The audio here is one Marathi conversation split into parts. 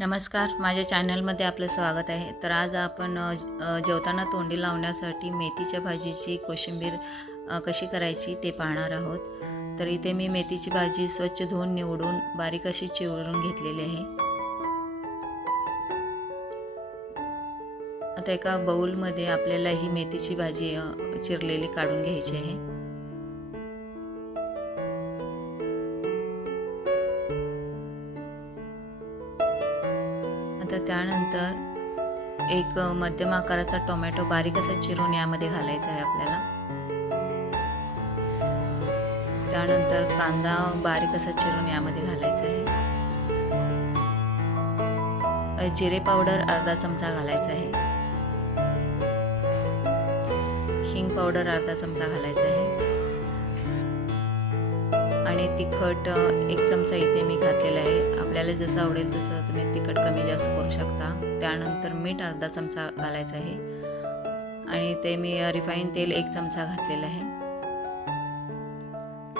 नमस्कार माझ्या चॅनलमध्ये आपलं स्वागत आहे. तर आज आपण जेवताना तोंडी लावण्यासाठी मेथीच्या भाजीची कोशिंबीर कशी करायची ते पाहणार आहोत. तर इथे मी मेथीची भाजी स्वच्छ धुवून निवडून बारीक अशी चिवडून घेतलेली आहे. आता एका बाऊलमध्ये आपल्याला ही मेथीची भाजी चिरलेली काढून घ्यायची आहे. आता त्यानंतर एक मध्यम आकाराचा टोमॅटो बारीक असा चिरून यामध्ये घालायचा आहे आपल्याला. त्यानंतर कांदा बारीक असा चिरून यामध्ये घालायचा आहे. जिरे पावडर अर्धा चमचा घालायचा आहे. हिंग पावडर अर्धा चमचा घालायचा आहे. आणि तिखट एक चमचा इथे मी घातलेला आहे. आपल्याला जसं आवडेल तसं तुम्ही तिखट कमी जास्त करू शकता. त्यानंतर मीठ अर्धा चमचा घालायचा आहे. आणि ते मी रिफाईन तेल एक चमचा घातलेलं आहे.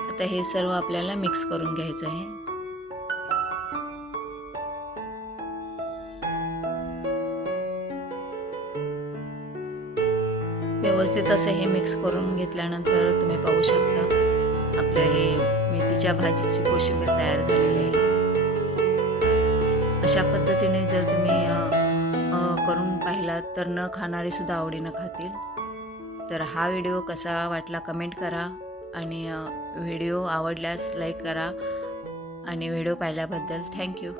आता हे सर्व आपल्याला मिक्स करून घ्यायचं आहे. व्यवस्थित असं हे मिक्स करून घेतल्यानंतर तुम्ही पाहू शकता. आपलं हे मेथीच्या भाजीची कोशिंबीर तयार झालेली आहे. अशा पद्धतीने जर तुम्ही करून पाहिलात तर न खाणारे सुद्धा आवडीनं खातील. तर हा व्हिडिओ कसा वाटला कमेंट करा आणि व्हिडिओ आवडल्यास लाईक करा आणि व्हिडिओ पाहिल्याबद्दल थँक्यू.